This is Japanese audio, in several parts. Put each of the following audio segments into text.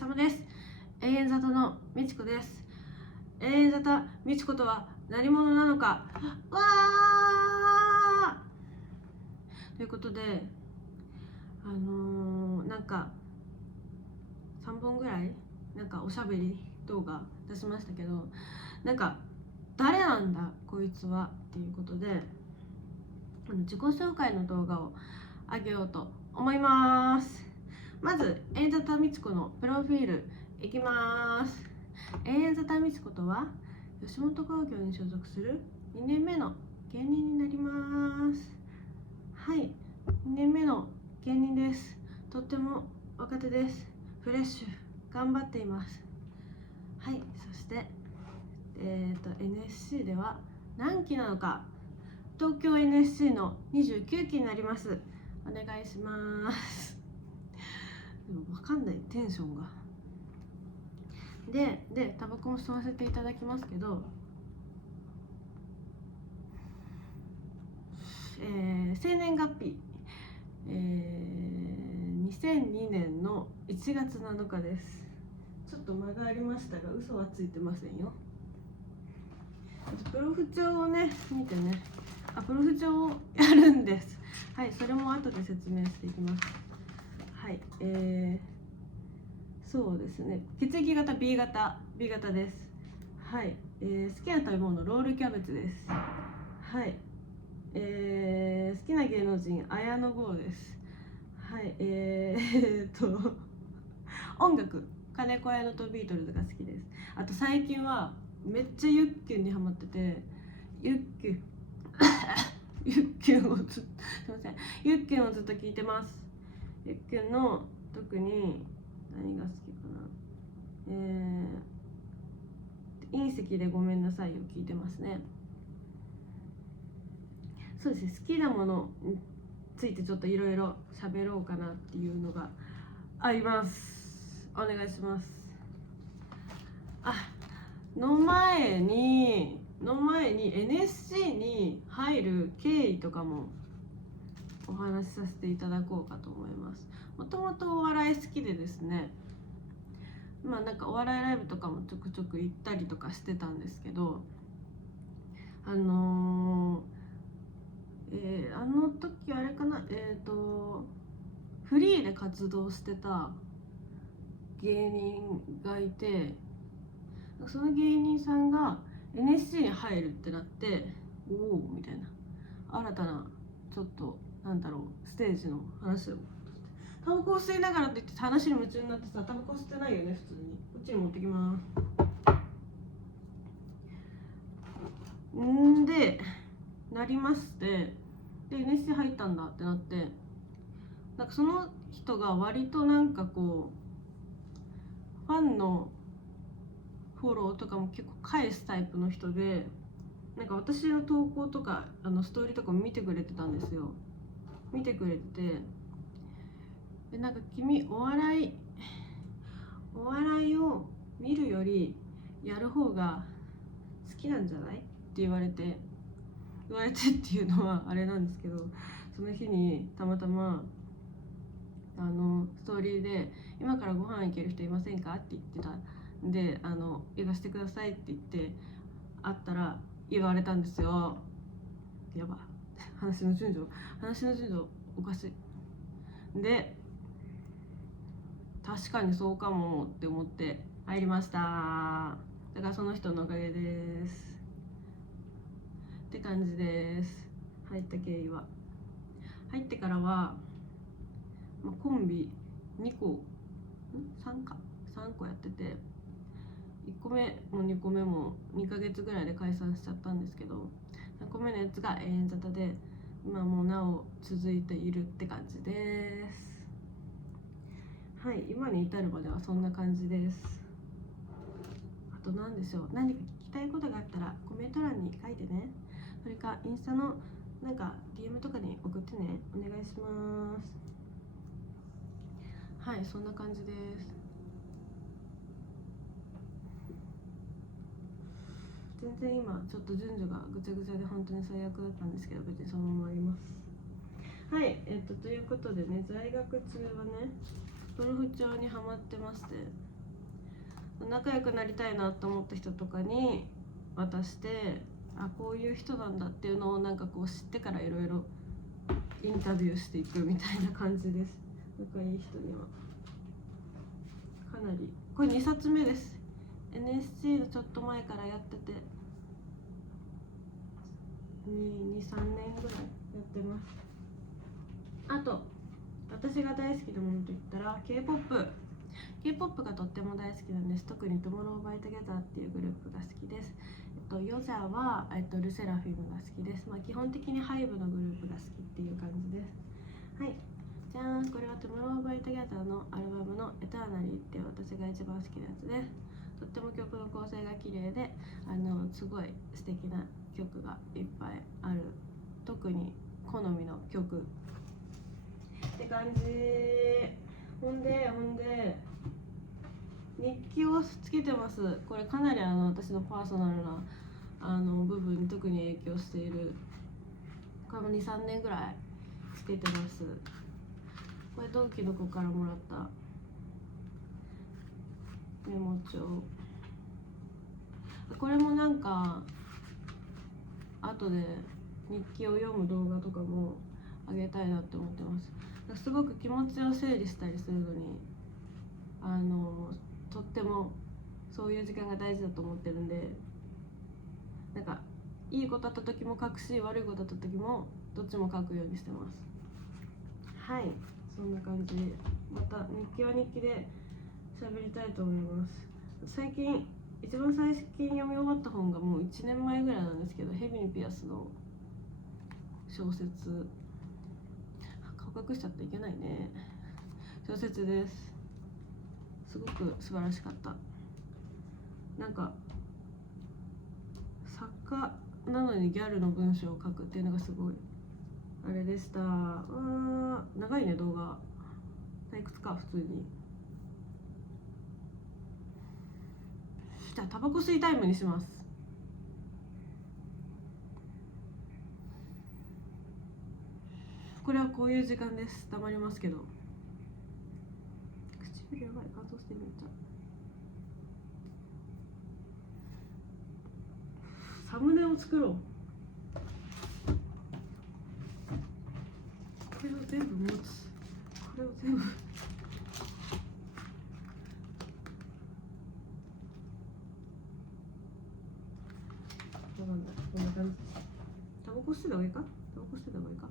様です。永遠里のみちこです。永遠里みちことは何者なのか。わーということで、なんか3本ぐらいおしゃべり動画出しましたけど、誰なんだこいつはっていうことで、自己紹介の動画を上げようと思います。まず永遠里みちこのプロフィールいきます。永遠里みちことは吉本興業に所属する2年目の芸人になります。はい、2年目の芸人です。とっても若手です。フレッシュ頑張っています。はい、そしてNSC では何期なのか。東京 NSC の29期になります。お願いします。でも分かんない、テンションが。でタバコも吸わせていただきますけど、生年月日、2002年の1月7日です。ちょっと間がありましたが嘘はついてませんよ。プロフ帳をね見てね、プロフ帳をやるんです。はい、それも後で説明していきます。はい、そうですね、血液型 B 型です。はい、好きな食べ物ロールキャベツです。はい、好きな芸能人綾野剛です。はい、音楽金子綾乃とビートルズが好きです。あと最近はめっちゃユッキュンにハマってて、ユッキュンをずっと聞いてます。ユッキュンの特に何が好きかな、隕石でごめんなさいを聞いてますね。そうですね、好きなものについてちょっといろいろ喋ろうかなっていうのがあります。お願いします。の前に NSC に入る経緯とかもお話しさせていただこうかと思います。もともとお笑い好きでですね、お笑いライブとかもちょくちょく行ったりとかしてたんですけど、あの時あれかな、フリーで活動してた芸人がいて、その芸人さんが NSC に入るってなって、おおみたいな、新たなちょっとステージの話を、タバコを吸いながらって言って話に夢中になってさ、タバコ吸ってないよね普通に。こっちに持ってきます。でなりまして、で NSC 入ったんだってなって、その人が割とファンのフォローとかも結構返すタイプの人で、私の投稿とかストーリーとかも見てくれてたんですよ。見てくれてて、で君お笑いを見るよりやる方が好きなんじゃないって言われてっていうのはあれなんですけど、その日にたまたまストーリーで今からご飯行ける人いませんかって言ってたんで、行かせてくださいって言って会ったら言われたんですよ。やば、話の順序おかしい。で確かにそうかもって思って入りました。だからその人のおかげですって感じです。入った経緯は、入ってからは、コンビ3個やってて、1個目も2個目も2ヶ月ぐらいで解散しちゃったんですけど、3個目のやつが永遠里で今もなお続いているって感じです。はい、今に至るまではそんな感じです。あと何でしょう、何か聞きたいことがあったらコメント欄に書いてね。それかインスタのDM とかに送ってね。お願いします。はい、そんな感じです。全然今ちょっと順序がぐちゃぐちゃで本当に最悪だったんですけど、別にそのままあります。はい、ということでね、在学中はねプロフ帳にハマってまして、仲良くなりたいなと思った人とかに渡して、あ、こういう人なんだっていうのをなんかこう知ってからいろいろインタビューしていくみたいな感じです。仲いい人にはかなり、これ2冊目です。 NSC のちょっと前からやってて23年ぐらいやってます。あと私が大好きなものといったら K-POP がとっても大好きなんです。特に Tomorrow x Together っていうグループが好きです。ヨザは、ルセラフィムが好きです。基本的にハイブのグループが好きっていう感じです。はい、じゃーん。これは Tomorrow x Together のアルバムの Eternally っていう私が一番好きなやつです。とっても曲の構成が綺麗で、すごい素敵な曲がいっぱいある、特に好みの曲って感じ。ほんで日記をつけてます。これかなり私のパーソナルな部分に特に影響している。これも 2,3 年ぐらいつけてます。これ同期の子からもらったメモ帳。これもなんか後で日記を読む動画とかもあげたいなって思ってます。すごく気持ちを整理したりするのにとってもそういう時間が大事だと思ってるんで、なんかいいことあった時も書くし、悪いことあった時もどっちも書くようにしてます。はい、そんな感じ。また日記は日記で喋りたいと思います。一番最近読み終わった本がもう1年前ぐらいなんですけど、ヘビー・ピアスの小説、顔隠しちゃっていけないね、小説です。すごく素晴らしかった。なんか作家なのにギャルの文章を書くっていうのがすごいあれでした。長いね動画。退屈か普通に。じゃあタバコ吸いタイムにします。これはこういう時間です。黙りますけど。唇やばい、乾燥してるめっちゃ。サムネを作ろう。これを全部持つ。これを全部わかんない。こんな感じ。タバコ吸ってた方がいいか？タバコ吸ってた方がいいか？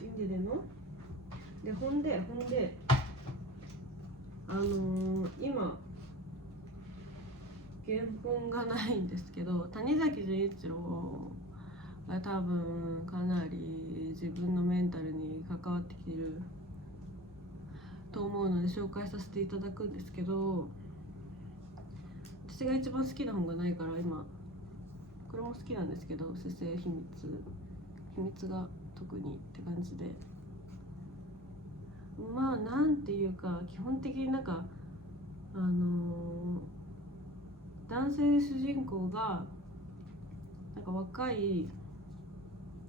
いいんで出んの？でほんで今原本がないんですけど、谷崎潤一郎が多分かなり自分のメンタルに関わってきてると思うので紹介させていただくんですけど、私が一番好きな本がないから今これも好きなんですけど、姿勢秘密が特にって感じで、まあなんていうか基本的になんか男性主人公がなんか若い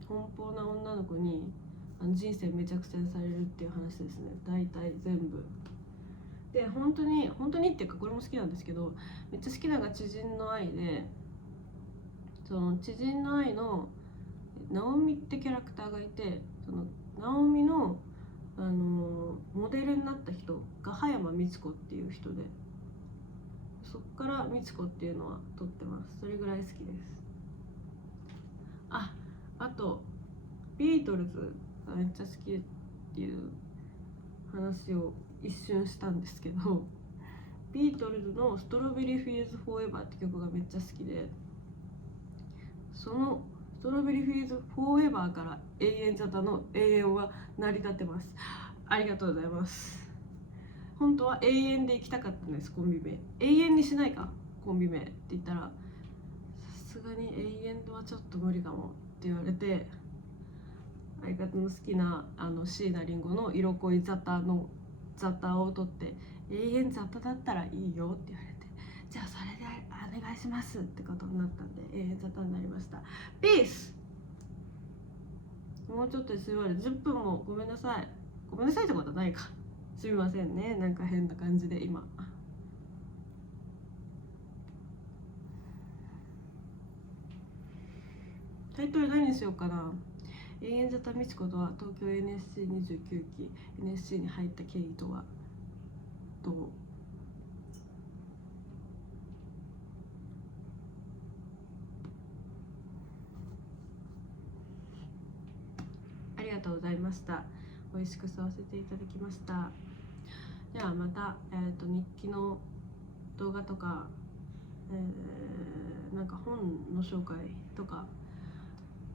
奔放な女の子に人生めちゃくちゃにされるっていう話ですね、大体全部で。本当にっていうかこれも好きなんですけど、めっちゃ好きなのが知人の愛で、その知人の愛の直美ってキャラクターがいて、その直美のモデルになった人が葉山光子っていう人で、そっから光子っていうのは撮ってます。それぐらい好きです。あとビートルズがめっちゃ好きっていう話を一瞬したんですけど、ビートルズのストロベリーフィールズフォーエバーって曲がめっちゃ好きで、そのストロベリーフィールズフォーエバーから永遠沙汰の永遠は成り立ってます。ありがとうございます。本当は永遠で行きたかったんです。コンビ名永遠にしないかコンビ名って言ったら、さすがに永遠はちょっと無理かもって言われて、相方の好きな椎名林檎の色恋雑多を取って永遠雑多だったらいいよって言われて、じゃあそれでお願いしますってことになったんで永遠雑多になりました。ピース。もうちょっとで済まれ10分もごめんなさい。ごめんなさいってことはないか。すみませんね、なんか変な感じで今。タイトル何にしようかな。永遠雑多美智子とは東京 NSC29 期 NSC に入った経緯とはどう。ありがとうございました。美味しくさせていただきました。ではまた、日記の動画とか、なんか本の紹介とか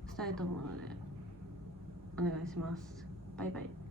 したいと思うのでお願いします。バイバイ。